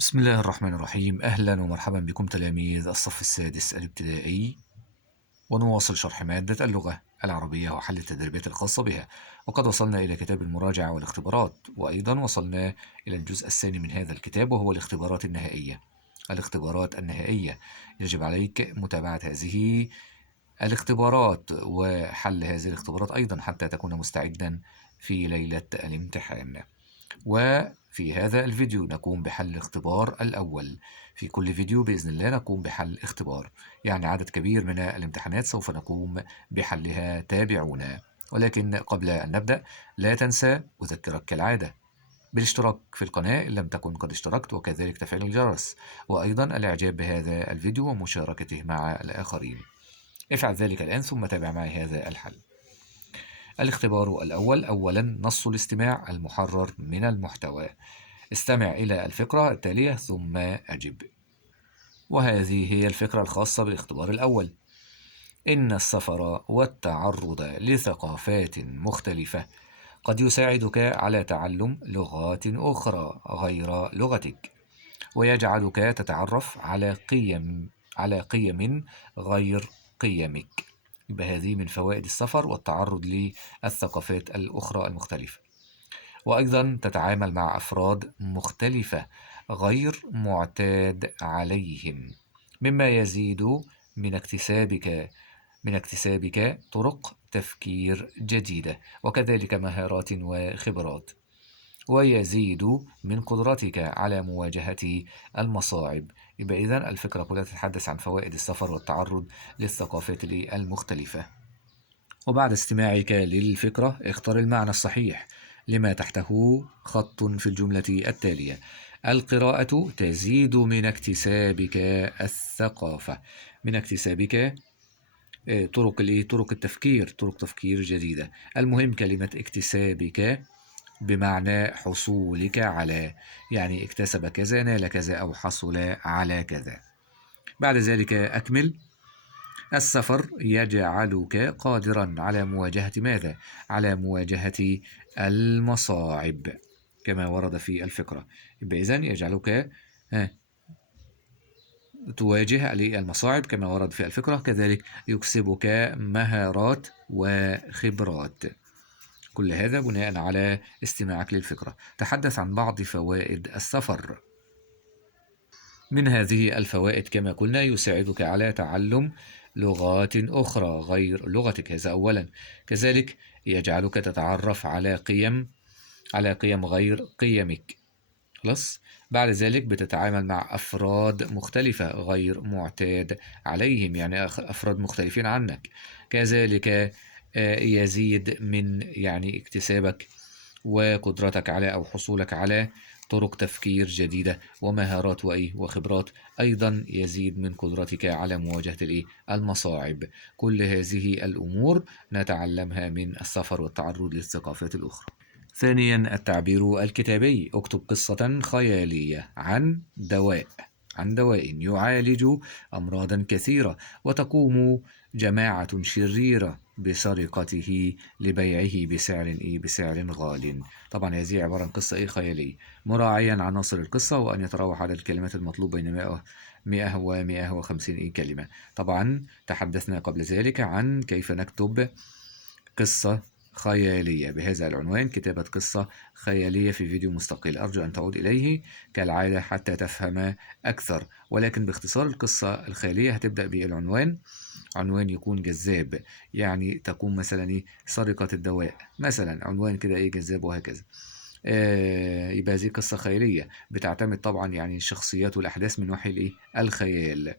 بسم الله الرحمن الرحيم. أهلا ومرحبا بكم تلاميذ الصف السادس الابتدائي، ونواصل شرح مادة اللغة العربية وحل التدريبات الخاصة بها. وقد وصلنا إلى كتاب المراجعة والاختبارات، وأيضا وصلنا إلى الجزء الثاني من هذا الكتاب وهو الاختبارات النهائية. الاختبارات النهائية يجب عليك متابعة هذه الاختبارات وحل هذه الاختبارات أيضا حتى تكون مستعدا في ليلة الامتحان. وفي هذا الفيديو نقوم بحل الاختبار الأول. في كل فيديو بإذن الله نقوم بحل اختبار، يعني عدد كبير من الامتحانات سوف نقوم بحلها، تابعونا. ولكن قبل أن نبدأ لا تنسى أذكرك كالعادة بالاشتراك في القناة إن لم تكن قد اشتركت، وكذلك تفعيل الجرس، وأيضا الإعجاب بهذا الفيديو ومشاركته مع الآخرين. افعل ذلك الآن ثم تابع معي هذا الحل. الاختبار الأول: أولا نص الاستماع المحرر من المحتوى. استمع إلى الفقرة التالية ثم أجب. وهذه هي الفقرة الخاصة بالاختبار الأول: إن السفر والتعرض لثقافات مختلفة قد يساعدك على تعلم لغات أخرى غير لغتك، ويجعلك تتعرف على قيم غير قيمك. يبقى هذه من فوائد السفر والتعرض للثقافات الأخرى المختلفة. وأيضا تتعامل مع أفراد مختلفة غير معتاد عليهم، مما يزيد من اكتسابك طرق تفكير جديدة، وكذلك مهارات وخبرات، ويزيد من قدرتك على مواجهة المصاعب. يبقى إذن الفكرة كلها تتحدث عن فوائد السفر والتعرض للثقافات المختلفة. وبعد استماعك للفكرة اختر المعنى الصحيح لما تحته خط في الجملة التالية: القراءة تزيد من اكتسابك الثقافة. من اكتسابك طرق التفكير، طرق تفكير جديدة. المهم كلمة اكتسابك بمعنى حصولك على، يعني اكتسب كذا، نال كذا، أو حصل على كذا. بعد ذلك أكمل: السفر يجعلك قادرا على مواجهة ماذا؟ على مواجهة المصاعب كما ورد في الفقرة. إذن يجعلك تواجه المصاعب كما ورد في الفقرة، كذلك يكسبك مهارات وخبرات. كل هذا بناء على استماعك للفكرة. تحدث عن بعض فوائد السفر. من هذه الفوائد كما قلنا يساعدك على تعلم لغات أخرى غير لغتك، هذا أولا. كذلك يجعلك تتعرف على قيم غير قيمك. خلاص. بعد ذلك بتتعامل مع أفراد مختلفة غير معتاد عليهم، يعني أفراد مختلفين عنك. كذلك يزيد من اكتسابك وقدرتك على أو حصولك على طرق تفكير جديدة ومهارات وخبرات. أيضا يزيد من قدرتك على مواجهة المصاعب. كل هذه الأمور نتعلمها من السفر والتعرض للثقافات الأخرى. ثانيا التعبير الكتابي. اكتب قصة خيالية عن دواء يعالج أمراضا كثيرة، وتقوم جماعة شريرة بسرقته لبيعه بسعر غال. طبعا هذه عبارة عن قصة خيالية، مراعيا عناصر القصة، وأن يتراوح عدد الكلمات المطلوب بين 100 و 150 كلمة. طبعا تحدثنا قبل ذلك عن كيف نكتب قصة خيالية بهذا العنوان: كتابة قصة خيالية، في فيديو مستقل أرجو أن تعود إليه كالعادة حتى تفهم أكثر. ولكن باختصار القصة الخيالية هتبدأ بالعنوان، عنوان يكون جذاب، يعني تكون مثلا سرقة الدواء مثلا، عنوان كده جذاب، وهكذا. يبقى هذه قصة خيالية بتعتمد طبعا الشخصيات والأحداث من وحي الخيال.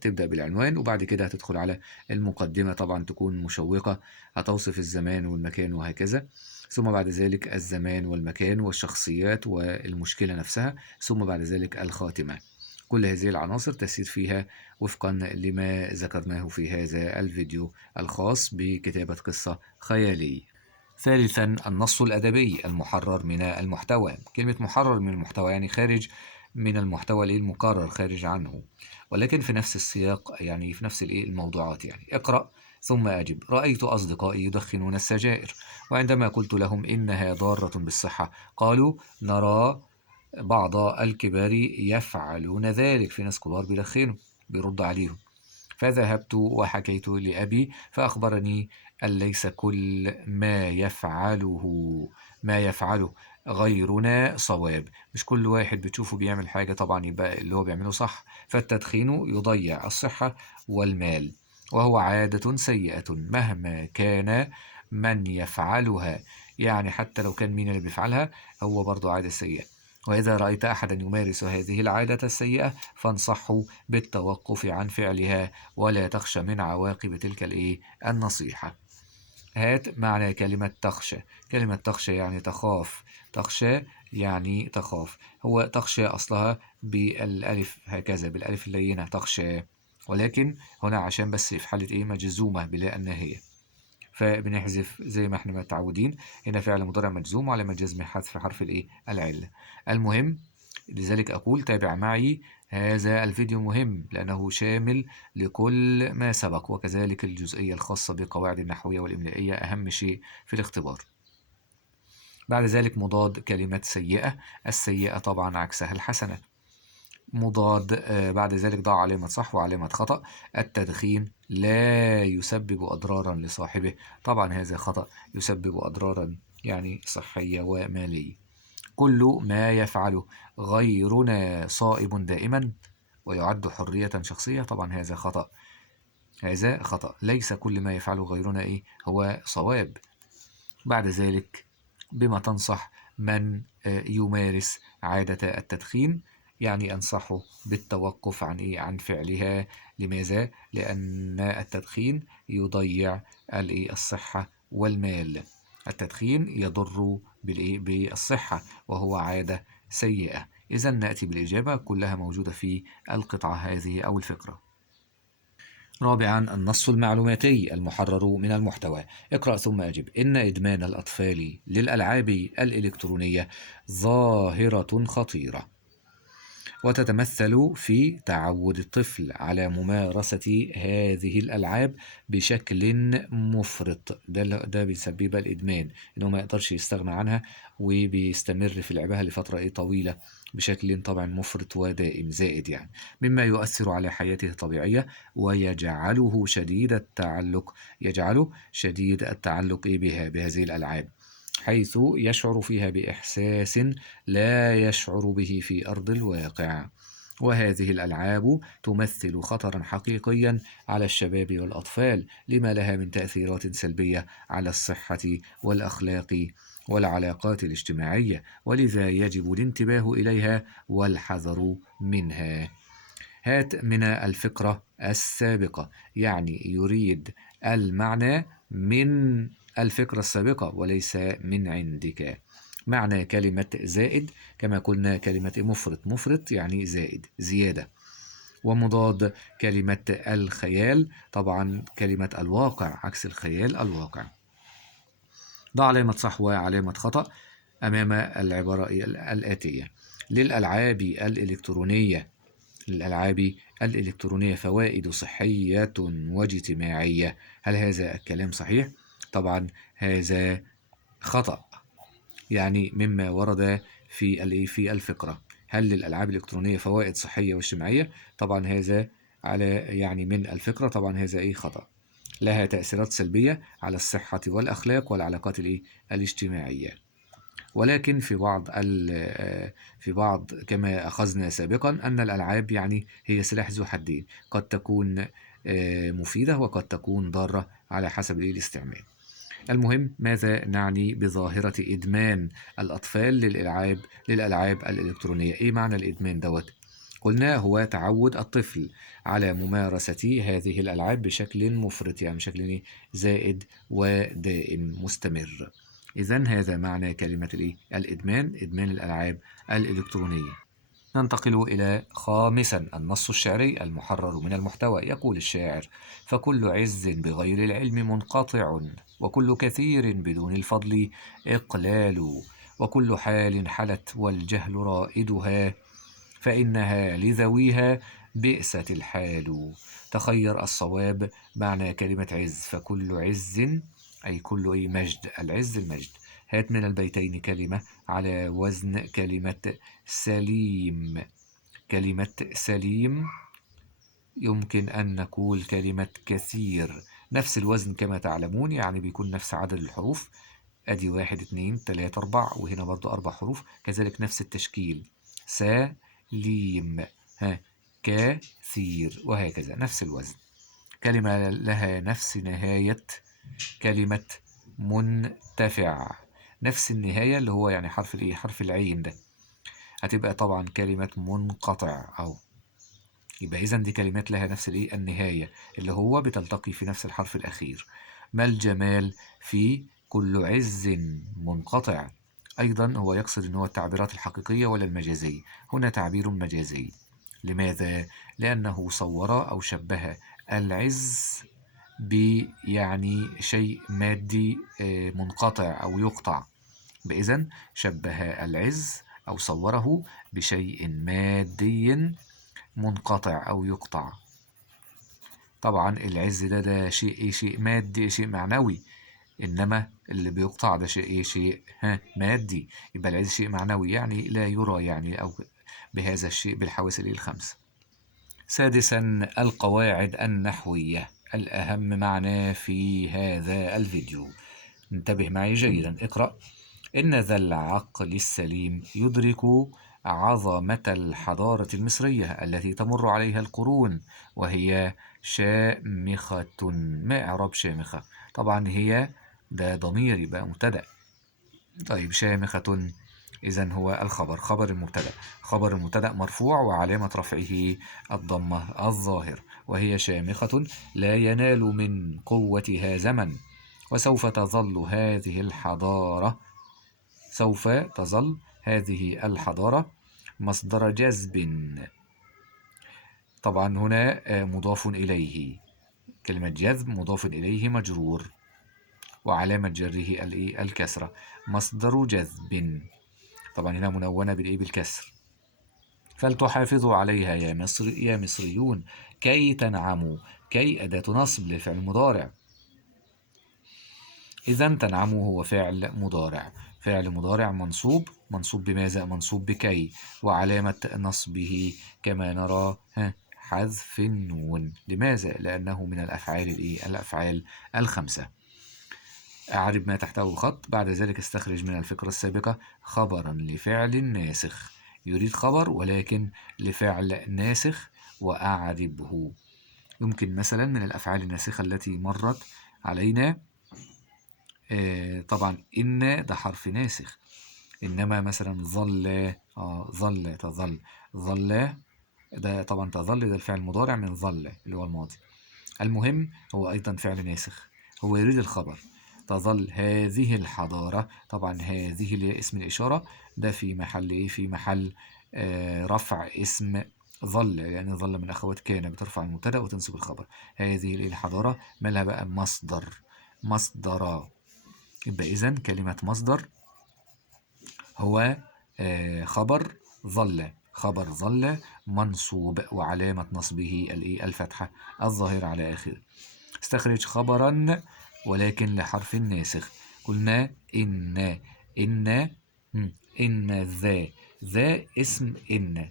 تبدأ بالعنوان، وبعد كده هتدخل على المقدمة، طبعا تكون مشوقة، هتوصف الزمان والمكان وهكذا، ثم بعد ذلك الزمان والمكان والشخصيات والمشكلة نفسها، ثم بعد ذلك الخاتمة. كل هذه العناصر تسير فيها وفقا لما ذكرناه في هذا الفيديو الخاص بكتابة قصة خيالية. ثالثا النص الأدبي المحرر من المحتوى. كلمة محرر من المحتوى يعني خارج من المحتوى المكرر، خارج عنه، ولكن في نفس السياق، يعني في نفس الموضوعات. اقرأ ثم أجب: رأيت أصدقائي يدخنون السجائر، وعندما قلت لهم إنها ضارة بالصحة قالوا نرى بعض الكبار يفعلون ذلك، في ناس كبار بيدخنوا، بيرد عليهم. فذهبت وحكيت لأبي فأخبرني أن ليس كل ما يفعله غيرنا صواب. مش كل واحد بتشوفه بيعمل حاجة طبعا يبقى اللي هو بيعمله صح. فالتدخين يضيع الصحة والمال، وهو عادة سيئة مهما كان من يفعلها. يعني حتى لو كان مين اللي بيفعلها، هو برضو عادة سيئة. وإذا رأيت أحدا يمارس هذه العادة السيئة فانصحه بالتوقف عن فعلها، ولا تخشى من عواقب تلك النصيحة. هات معنى كلمة تخشى. كلمة تخشى يعني تخاف. تخشى يعني تخاف. هو تخشى أصلها بالألف هكذا، بالألف اللينة تخشى، ولكن هنا عشان بس في حالة مجزومة بلا النهاية، فبنحذف زي ما احنا متعودين. هنا فعل مضارع مجزوم وعلامة جزم حذف حرف العلة. المهم، لذلك أقول تابع معي، هذا الفيديو مهم لأنه شامل لكل ما سبق، وكذلك الجزئية الخاصة بالقواعد النحوية والإملائية أهم شيء في الاختبار. بعد ذلك مضاد كلمة سيئة. السيئة طبعا عكسها الحسنة. مضاد بعد ذلك ضع علامة صح وعلامة خطأ. التدخين لا يسبب أضرارا لصاحبه، طبعا هذا خطأ، يسبب أضرارا يعني صحية ومالية. كل ما يفعله غيرنا صائب دائما ويعد حرية شخصية، طبعا هذا خطأ. هذا خطأ، ليس كل ما يفعله غيرنا هو صواب. بعد ذلك بما تنصح من يمارس عادة التدخين، يعني أنصحه بالتوقف عن فعلها. لماذا؟ لأن التدخين يضيع الصحة والمال. التدخين يضر بالصحة وهو عادة سيئة. إذا نأتي بالإجابة كلها موجودة في القطعة هذه أو الفقرة. رابعا، النص المعلوماتي المحرر من المحتوى. اقرأ ثم أجب. إن إدمان الأطفال للألعاب الإلكترونية ظاهرة خطيرة، وتتمثل في تعود الطفل على ممارسة هذه الألعاب بشكل مفرط. ده بيسبب الإدمان، إنه ما يقدرش يستغنى عنها وبيستمر في لعبها لفترة طويلة بشكل طبعا مفرط ودائم زائد، يعني مما يؤثر على حياته الطبيعية يجعله شديد التعلق بهذه الألعاب، حيث يشعر فيها بإحساس لا يشعر به في أرض الواقع. وهذه الألعاب تمثل خطرا حقيقيا على الشباب والأطفال، لما لها من تأثيرات سلبية على الصحة والأخلاق والعلاقات الاجتماعية، ولذا يجب الانتباه إليها والحذر منها. هات من الفقرة السابقة، يعني يريد المعنى من الفكرة السابقة وليس من عندك. معنى كلمة زائد كما قلنا كلمة مفرط يعني زائد زيادة. ومضاد كلمة الخيال طبعا كلمة الواقع، عكس الخيال الواقع. ضع علامة صح وعلامة خطأ أمام العبارة الآتية. للألعاب الإلكترونية فوائد صحية واجتماعية. هل هذا الكلام صحيح؟ طبعا هذا خطأ، يعني مما ورد في الفقرة. هل للألعاب الإلكترونية فوائد صحية واجتماعية؟ طبعا هذا يعني من الفكرة، طبعا هذا خطأ. لها تأثيرات سلبية على الصحة والأخلاق والعلاقات الاجتماعية. ولكن في بعض كما أخذنا سابقا أن الألعاب يعني هي سلاح ذو حدين، قد تكون مفيدة وقد تكون ضارة على حسب الاستعمال. المهم، ماذا نعني بظاهرة إدمان الأطفال للألعاب الإلكترونية؟ إيه معنى الإدمان دوت؟ قلنا هو تعود الطفل على ممارسة هذه الألعاب بشكل مفرط، يعني بشكل زائد ودائم مستمر. إذن هذا معنى كلمة الإدمان، إدمان الألعاب الإلكترونية. ننتقل إلى خامسا، النص الشعري المحرر من المحتوى. يقول الشاعر: فكل عز بغير العلم منقطع، وكل كثير بدون الفضل إقلال، وكل حال حلت والجهل رائدها، فإنها لذويها بئست الحال. تخير الصواب معنى كلمة عز. فكل عز أي كل مجد، العز المجد. هات من البيتين كلمة على وزن كلمة سليم. كلمة سليم يمكن أن نقول كلمة كثير، نفس الوزن كما تعلمون، يعني بيكون نفس عدد الحروف. أدي 1 2 3 4، وهنا برضو 4 حروف، كذلك نفس التشكيل. سليم، ها، كثير، وهكذا نفس الوزن. كلمة لها نفس نهاية كلمة منتفع، نفس النهاية اللي هو يعني حرف الإيه، حرف العين ده، هتبقى طبعا كلمة منقطع. أو يبقى إذا دي كلمات لها نفس الإيه، النهاية، اللي هو بتلتقي في نفس الحرف الأخير. ما الجمال في كل عز منقطع. أيضا هو يقصد أن هو التعبيرات الحقيقية ولا المجازية. هنا تعبير مجازي. لماذا؟ لأنه صور أو شبه العز يعني شيء مادي منقطع أو يقطع. بإذن شبه العز أو صوره بشيء مادي منقطع أو يقطع. طبعا العز ده شيء مادي، شيء معنوي، إنما اللي بيقطع ده شيء مادي. يبقى العز شيء معنوي يعني لا يرى، يعني أو بهذا الشيء بالحواس الخمس. سادسا، القواعد النحوية الأهم معنا في هذا الفيديو. انتبه معي جيدا، اقرأ. إن ذا العقل السليم يدرك عظمة الحضارة المصرية التي تمر عليها القرون، وهي شامخة. ما إعراب شامخة؟ طبعا هي ده ضمير يبقى مبتدأ. طيب شامخة إذن هو الخبر، خبر المبتدأ. خبر المبتدأ مرفوع وعلامة رفعه الضمة الظاهر. وهي شامخة لا ينال من قوتها زمن، وسوف تظل هذه الحضارة، سوف تظل هذه الحضارة مصدر جذب. طبعا هنا مضاف إليه، كلمة جذب مضاف إليه مجرور، وعلامة جره الكسرة، مصدر جذب. طبعا هنا منونة بالكسر. فلتحافظوا عليها يا مصر يا مصريون كي تنعموا. كي أداة نصب للفعل المضارع. إذا تنعموا هو فعل مضارع، فعل مضارع منصوب. منصوب بماذا؟ منصوب بكي، وعلامة نصبه كما نرى حذف النون. لماذا؟ لأنه من الأفعال الخمسة. أعرب ما تحته خط. بعد ذلك استخرج من الفكرة السابقة خبرا لفعل ناسخ. يريد خبر ولكن لفعل ناسخ، وأعربه. يمكن مثلا من الأفعال الناسخة التي مرت علينا طبعا إن ده حرف ناسخ. إنما مثلا ظل، ظل، تظل، ظل ده طبعا تظل ده الفعل المضارع من ظل اللي هو الماضي. المهم هو أيضا فعل ناسخ، هو يريد الخبر. تظل هذه الحضارة، طبعا هذه اللي هي اسم الإشارة، ده في محل إيه؟ في محل رفع اسم ظل، يعني ظل من أخوات كان، بترفع المبتدأ وتنصب الخبر. هذه الحضارة مالها بقى؟ مصدر، مصدر. يبقى إذن كلمة مصدر هو خبر ظل، خبر ظل منصوب، وعلامة نصبه الفتحة الظاهرة على آخره. استخرج خبرا ولكن لحرف ناسخ. قلنا إن ذا اسم إن.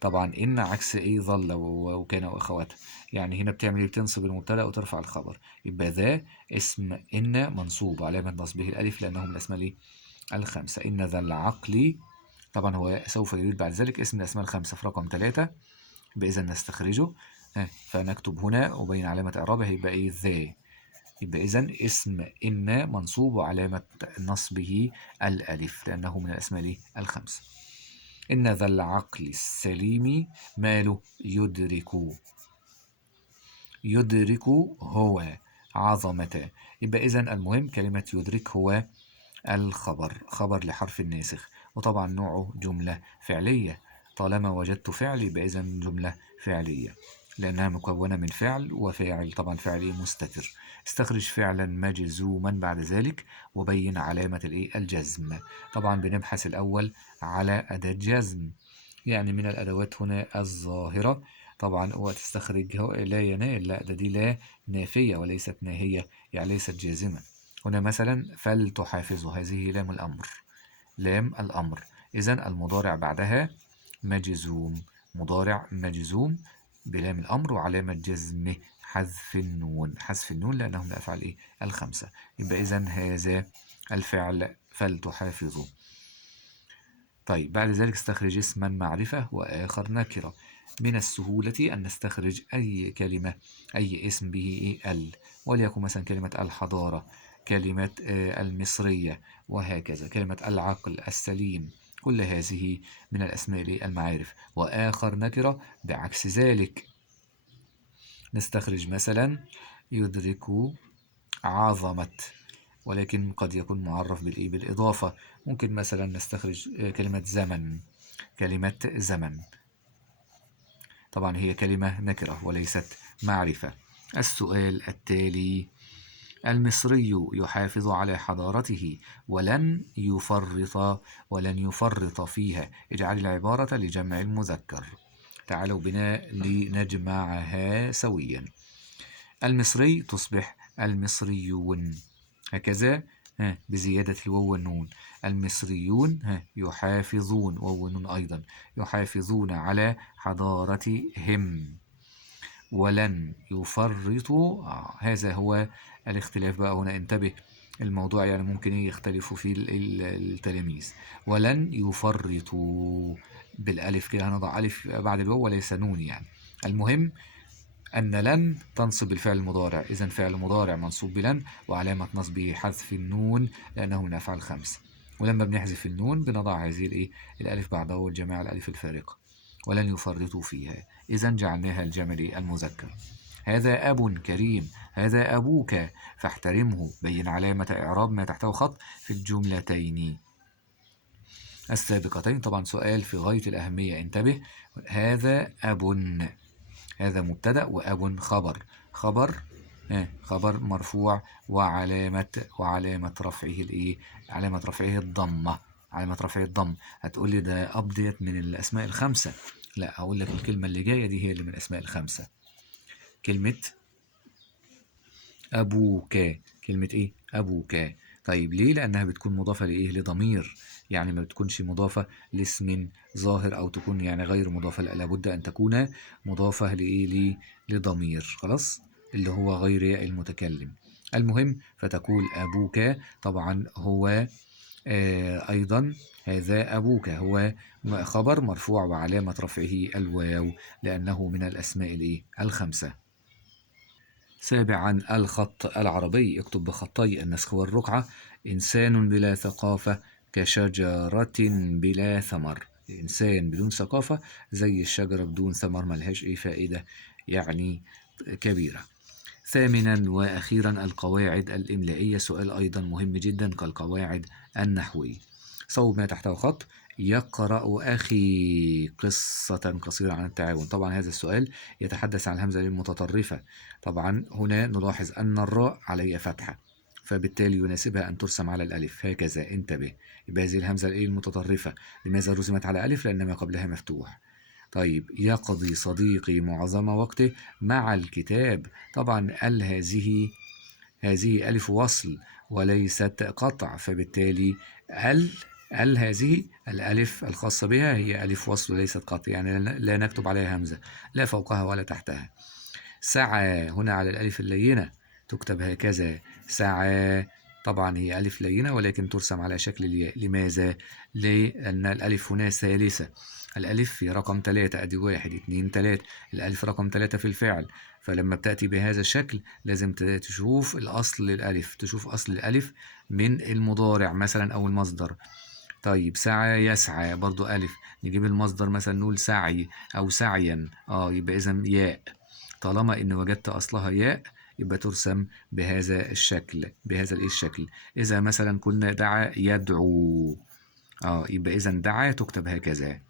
طبعا إن عكس ظل وكان وأخواتها، يعني هنا بتعمل إيه؟ بتنصب المبتدأ وترفع الخبر. يبقى ذا اسم إن منصوب، علامة نصبه الألف لأنه من الأسماء الخمسة. إن ذا العقل، طبعا هو سوف يريد بعد ذلك اسم الأسماء الخمسة في رقم 3. بإذا نستخرجه فنكتب هنا وبين علامة إعرابه يبقى إيه؟ ذا. يبقى إذن اسم إن منصوب وعلامة نصبه الألف لأنه من الأسماء الخمسة. إن ذا العقل السليم ماله؟ يدرك هو عظمة. يبقى إذن المهم كلمة يدرك هو الخبر، خبر لحرف الناسخ، وطبعا نوعه جملة فعلية. طالما وجدت فعل يبقى إذن جملة فعلية لأنها مكونة من فعل وفاعل، طبعا فعل مستتر. استخرج فعلا مجزوما بعد ذلك وبين علامة الجزم. طبعا بنبحث الأول على أداة جزم، يعني من الأدوات هنا الظاهرة. طبعا وتستخرج لا ينال، لا ده دي لا نافية وليست ناهية، يعني ليست جازمة. هنا مثلا فلتحافظوا، هذه لام الأمر، لام الأمر. إذا المضارع بعدها مجزوم، مضارع مجزوم بلام الأمر، وعلامة جزمه حذف النون، حذف النون لأنه من الأفعال إيه؟ الخمسة. يبقى إذا هذا الفعل فلتحافظوا. طيب بعد ذلك استخرج اسما معرفة وآخر نكرة. من السهولة أن نستخرج أي كلمة، أي اسم به ال، وليكن مثلا كلمة الحضارة، كلمة المصرية، وهكذا، كلمة العقل السليم، كل هذه من الأسماء المعارف. وآخر نكرة بعكس ذلك، نستخرج مثلا يدرك عظمة، ولكن قد يكون معرف بالإضافة. ممكن مثلا نستخرج كلمة زمن، كلمة زمن، طبعا هي كلمة نكرة وليست معرفة. السؤال التالي: المصري يحافظ على حضارته ولن يفرط فيها. اجعل العبارة لجمع المذكر. تعالوا بنا لنجمعها سويا. المصري تصبح المصريون، هكذا بزيادة الواو والنون. المصريون يحافظون، واو والنون أيضا، يحافظون على حضارتهم. ولن يفرطوا، هذا هو الاختلاف بقى هنا، انتبه، الموضوع يعني ممكن يختلف فيه التلاميذ. ولن يفرطوا بالألف كده، هنضع ألف بعد الواو وليس نون يعني. المهم أن لن تنصب الفعل المضارع، إذا فعل مضارع منصوب بلن، وعلامة نصبه حذف النون لأنه من أفعال خمس. ولما بنحذف النون بنضع هذه الألف بعده والجماعة الألف الفارقة. ولن يفرطوا فيها، إذا جعلناها الجمع المذكر. هذا أب كريم، هذا أبوك فاحترمه. بين علامة إعراب ما تحته خط في الجملتين السابقتين. طبعا سؤال في غاية الأهمية، انتبه. هذا أب، هذا مبتدأ، وأب خبر، خبر مرفوع، وعلامة رفعه علامة رفعه الضمة، علامة رفعه الضم. هتقول لي ده أب ديت من الأسماء الخمسة، لا، أقول لك الكلمة اللي جاية دي هي اللي من الأسماء الخمسة. كلمة أبوك، كلمة إيه؟ أبوك. طيب ليه؟ لأنها بتكون مضافة لإيه؟ لضمير، يعني ما بتكونش مضافة لاسم ظاهر، أو تكون يعني غير مضافة، لا، لابد أن تكون مضافة لإيه؟ لضمير، خلاص، اللي هو غير ياء المتكلم. المهم، فتقول أبوك، طبعا هو أيضا هذا أبوك هو خبر مرفوع، وعلامة رفعه الواو لأنه من الأسماء الخمسة. سابعا الخط العربي. اكتب بخطي النسخ والرقعة. إنسان بلا ثقافة كشجرة بلا ثمر. إنسان بدون ثقافة زي الشجرة بدون ثمر، ملهاش أي فائدة يعني كبيرة. ثامنا وأخيرا القواعد الإملائية. سؤال أيضا مهم جدا كالقواعد النحوية. صوب ما تحته خط. يقرأ أخي قصة قصيرة عن التعاون. طبعا هذا السؤال يتحدث عن الهمزة المتطرفة. طبعا هنا نلاحظ أن الراء عليها فتحة، فبالتالي يناسبها أن ترسم على الألف، هكذا، انتبه. يبقى هذه الهمزة المتطرفة، لماذا رسمت على ألف؟ لأن ما قبلها مفتوح. طيب يقضي صديقي معظم وقته مع الكتاب. طبعا هذه ألف وصل وليست قطع، فبالتالي هذه الألف الخاصة بها هي ألف وصل وليست قطع، يعني لا نكتب عليها همزة، لا فوقها ولا تحتها. سعى هنا على الألف اللينة، تكتب هكذا سعى. طبعا هي ألف لينة ولكن ترسم على شكل الياء. لماذا؟ لأن الألف هنا ثالثة، الألف في رقم 3، أدي 1 2 3، الألف رقم 3 في الفعل. فلما بتأتي بهذا الشكل لازم تشوف الأصل للألف، تشوف أصل الألف من المضارع مثلا أو المصدر. طيب سعى يسعى برضو ألف، نجيب المصدر مثلا نقول سعي أو سعيا، يبقى إذا ياء. طالما إن وجدت أصلها ياء يبقى ترسم بهذا الشكل، الشكل. إذا مثلا كنا دعا يدعو، يبقى إذا دعا تكتب هكذا.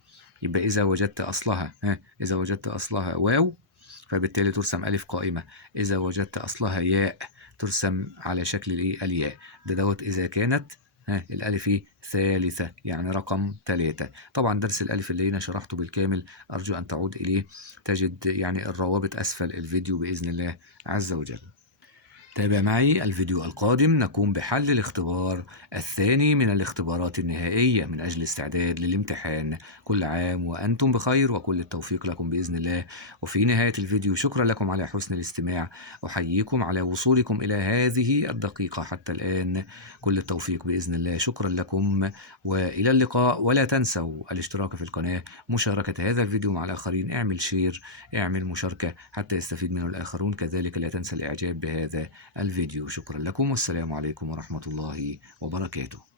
يبقى إذا وجدت أصلها واو فبالتالي ترسم ألف قائمة. إذا وجدت أصلها ياء ترسم على شكل الياء. دوت إذا كانت الألف ثالثة، يعني رقم 3. طبعا درس الألف اللي أنا شرحته بالكامل أرجو أن تعود إليه، تجد يعني الروابط أسفل الفيديو بإذن الله عز وجل. تابع معي الفيديو القادم، نقوم بحل الاختبار الثاني من الاختبارات النهائية من أجل الاستعداد للامتحان. كل عام وأنتم بخير وكل التوفيق لكم بإذن الله. وفي نهاية الفيديو شكرا لكم على حسن الاستماع، أحييكم على وصولكم إلى هذه الدقيقة حتى الآن. كل التوفيق بإذن الله، شكرا لكم وإلى اللقاء. ولا تنسوا الاشتراك في القناة، مشاركة هذا الفيديو مع الآخرين، اعمل شير، اعمل مشاركة حتى يستفيد منه الآخرون. كذلك لا تنسى الإعجاب بهذا الفيديو. شكرا لكم والسلام عليكم ورحمة الله وبركاته.